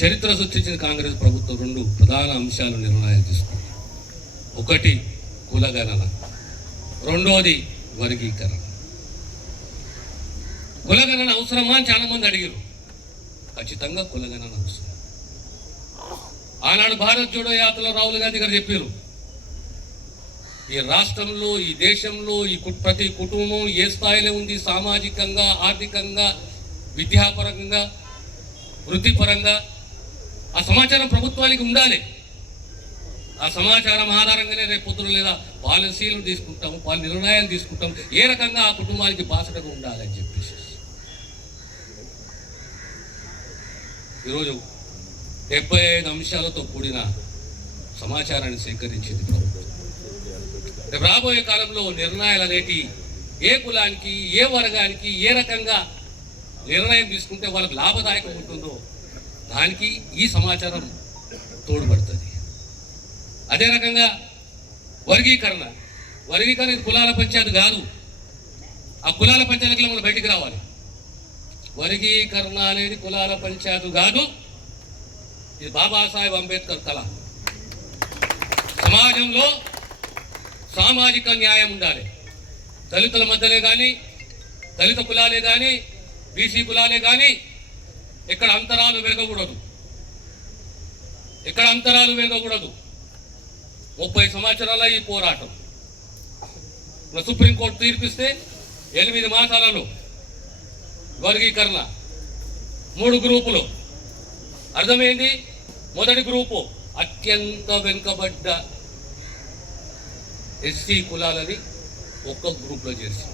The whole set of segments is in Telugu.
చరిత్ర సృష్టించిన కాంగ్రెస్ ప్రభుత్వం రెండు ప్రధాన అంశాలు నిర్ణయాలు తీసుకుంది. ఒకటి కులగణన, రెండోది వర్గీకరణ. కులగణన అవసరమా అని చాలా మంది అడిగారు. ఖచ్చితంగా కులగణన అవసరం. ఆనాడు భారత్ జోడో యాత్రలో రాహుల్ గాంధీ గారు చెప్పారు, ఈ రాష్ట్రంలో, ఈ దేశంలో, ఈ ప్రతి కుటుంబం ఏ స్థాయిలో ఉంది, సామాజికంగా, ఆర్థికంగా, విద్యాపరంగా, వృత్తిపరంగా, ఆ సమాచారం ప్రభుత్వానికి ఉండాలి. ఆ సమాచారం ఆధారంగానే రేపు పొద్దున లేదా పాలసీలు తీసుకుంటాము, నిర్ణయాలు తీసుకుంటాం, ఏ రకంగా ఆ కుటుంబానికి బాసటగా ఉండాలని చెప్పేసి ఈరోజు 75 అంశాలతో కూడిన సమాచారాన్ని సేకరించింది ప్రభుత్వం. రాబోయే కాలంలో నిర్ణయాలు అనేటి ఏ కులానికి, ఏ వర్గానికి ఏ రకంగా నిర్ణయం తీసుకుంటే వాళ్ళకి లాభదాయకం ఉంటుందో దానికి ఈ సమాచారం తోడ్పడుతుంది. అదే రకంగా వర్గీకరణ ఇది కులాల పంచాయతీ కాదు. ఆ కులాల పంచాయతీలో మనం బయటికి రావాలి. వర్గీకరణ అనేది కులాల పంచాయతీ కాదు. ఇది బాబాసాహెబ్ అంబేద్కర్ కళ. సమాజంలో సామాజిక న్యాయం ఉండాలి. దళితుల మధ్యలే కానీ, దళిత కులాలే కానీ, బీసీ కులాలే కానీ ఎక్కడ అంతరాలు పెరగకూడదు. 30 సంవత్సరాల ఈ పోరాటం. సుప్రీంకోర్టు తీర్పిస్తే 8 మాసాలలో వర్గీకరణ 3 గ్రూపులు. అర్థమైంది. మొదటి గ్రూపు అత్యంత వెనుకబడ్డ ఎస్సీ కులాలని ఒక్క గ్రూప్లో చేసి,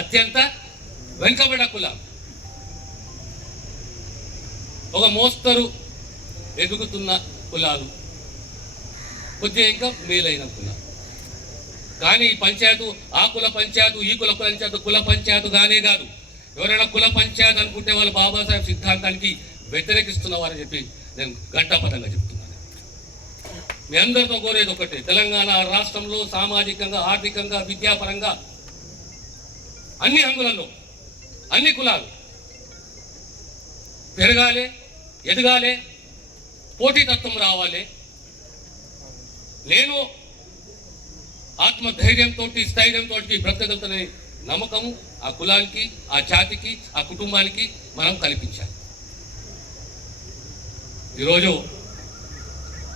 అత్యంత వెనుకబడ్డ కులాలు, ఒక మోస్తరు ఎదుగుతున్న కులాలు, కొద్దిగా ఇంకా మేలైన కులాలు. కానీ పంచాయతీ ఆ కుల పంచాయతీ, ఈ కుల పంచాయతీ కుల పంచాయతీ కానే కాదు. ఎవరైనా కుల పంచాయతీ అనుకుంటే వాళ్ళు బాబాసాహెబ్ సిద్ధాంతానికి వ్యతిరేకిస్తున్నవారని చెప్పి నేను ఘంటాపథంగా చెప్తున్నాను. మీ అందరితో కోరేది ఒకటే, తెలంగాణ రాష్ట్రంలో సామాజికంగా, ఆర్థికంగా, విద్యాపరంగా అన్ని రంగులలో అన్ని కులాలు పెరగాలి, ఎదగాలి, పోటీతత్వం రావాలి. నేను ఆత్మధైర్యంతో, స్థైర్యంతో బ్రతకగలుగుతానని నమ్మకము ఆ కులానికి, ఆ జాతికి, ఆ కుటుంబానికి మనం కల్పించాలి. ఈరోజు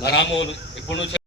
మా రామ్మోహన్ ఎప్పటి నుంచో